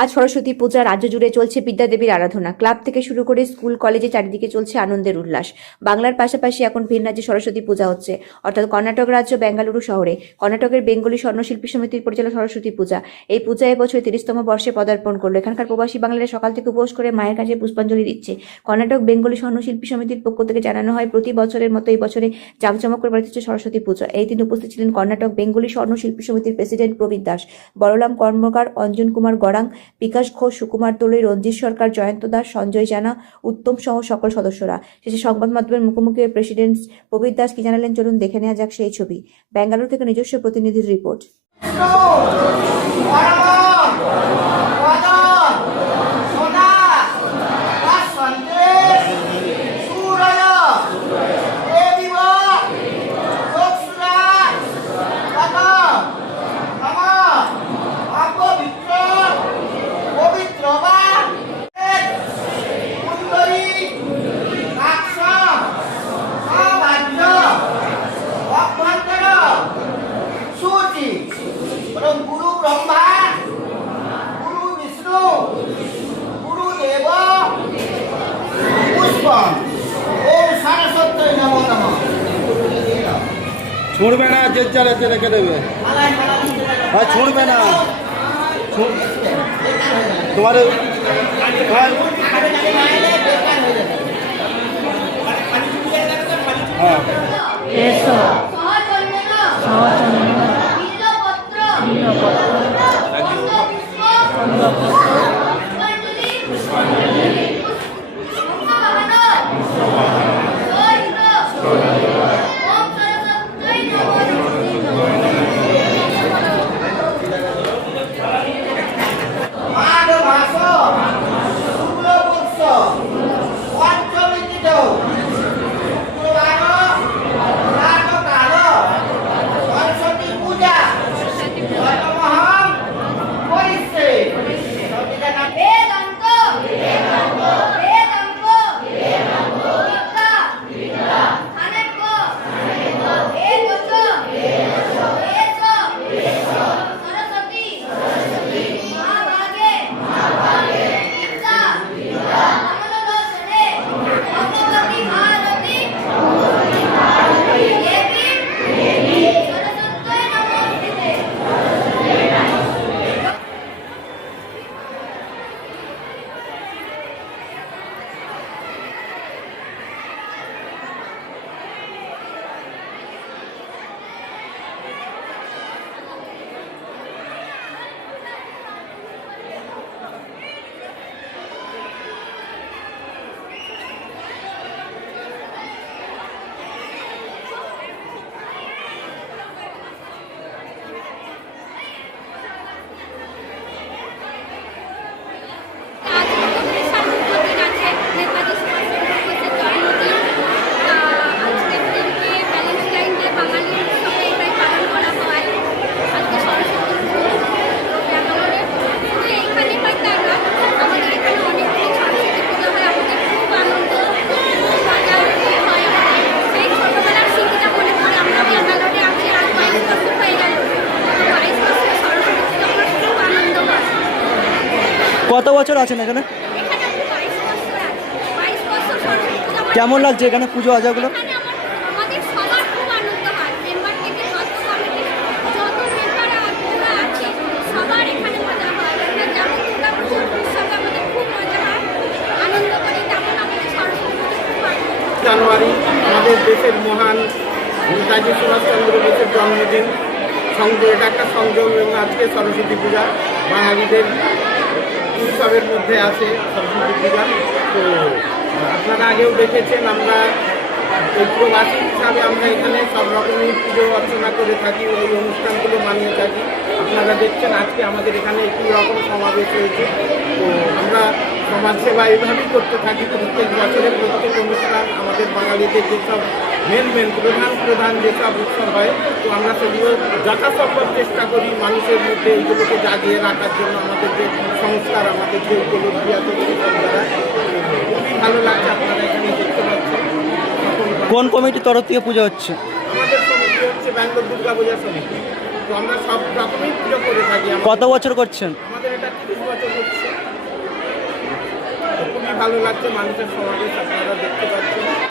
আজ সরস্বতী পূজা রাজ্য জুড়ে চলছে বিদ্যাদেবীর আরাধনা। ক্লাব থেকে শুরু করে স্কুল কলেজে চারিদিকে চলছে আনন্দের উল্লাস। বাংলার পাশাপাশি এখন ভিন রাজ্যে সরস্বতী পূজা হচ্ছে, অর্থাৎ কর্ণাটক রাজ্য বেঙ্গালুরু শহরে কর্ণাটকের বেঙ্গলি স্বর্ণশিল্পী সমিতির পরিচালক সরস্বতী পূজা। এই পূজা এবছর 30তম বর্ষে পদার্পণ করলো। এখানকার প্রবাসী বাঙালিরা সকাল থেকে উপোস করে মায়ের কাছে পুষ্পাঞ্জলি দিচ্ছে। কর্ণাটক বেঙ্গলি স্বর্ণশিল্পী সমিতির পক্ষ থেকে জানানো হয়, প্রতি বছরের মতো এই বছরে জাঁকজমক করে পালিত হচ্ছে সরস্বতী পূজা। এই দিন উপস্থিত ছিলেন কর্ণাটক বেঙ্গলি স্বর্ণশিল্পী সমিতির প্রেসিডেন্ট প্রবীর দাস, বলরাম কর্মকার, অঞ্জন কুমার গড়াং, বিকাশ ঘোষ, সুকুমার দোলই, রঞ্জিত সরকার, জয়ন্ত দাস, সঞ্জয় জানা, উত্তম সহ সকল সদস্যরা। শেষে সংবাদ মাধ্যমের মুখোমুখি প্রেসিডেন্ট প্রবীর দাস কি জানালেন, চলুন দেখে নেওয়া যাক সেই ছবি। বেঙ্গালুরু থেকে নিজস্ব প্রতিনিধির রিপোর্ট। गुरु ब्रह्मा गुरु विष्णु गुरु देव पुष्पम ओम सरस्वती नमो नमः। छोड़बे ना, जे चले चले के देवे छोड़बे ना तुम्हारे हाँ কত বছর আছেন এখানে? কেমন লাগছে এখানে পুজো আজাগুলো? জানুয়ারি আমাদের দেশের মহান নেতাজি সুভাষচন্দ্র বোসের জন্মদিন। সংযোগ, এটা একটা সংযোগ এবং আজকে সরস্বতী পূজা বাঙালিদের উৎসবের মধ্যে আছে সরস্বতী পূজা। তো আপনারা আগেও দেখেছেন, আমরা এই প্রবাসী হিসাবে আমরা এখানে সব রকমই পুজো অর্চনা করে থাকি, এই অনুষ্ঠানগুলো মানিয়ে থাকি। আপনারা দেখছেন আজকে আমাদের এখানে একই রকম সমাবেশ হয়েছে। তো আমরা সমাজসেবা এইভাবেই করতে থাকি। প্রত্যেক বছরে প্রত্যেক অনুষ্ঠান আমাদের বাঙালিদের যেসব মেন প্রধান যেসব উৎসব হয়, তো আমরা সেগুলো যথাসম্ভব চেষ্টা করি মানুষের মধ্যে এইগুলোকে জাগিয়ে রাখার জন্য। আমাদের যে সংস্কার, আমাদের যে উপলব্ধি আছে সেসব দ্বারা খুবই ভালো লাগছে। আপনারা এখানে দেখতে পাচ্ছেন। কোন কমিটির তরফ থেকে পুজো হচ্ছে? আমাদের সমিতি হচ্ছে ব্যাঙ্গলোর দুর্গা পূজা সমিতি। তো আমরা সব রকমই পুজো করে থাকি। কত বছর করছেন? আমাদের এটা 30 বছর হচ্ছে। তো খুবই ভালো লাগছে, মানুষের সমাবেশ আপনারা দেখতে পাচ্ছেন।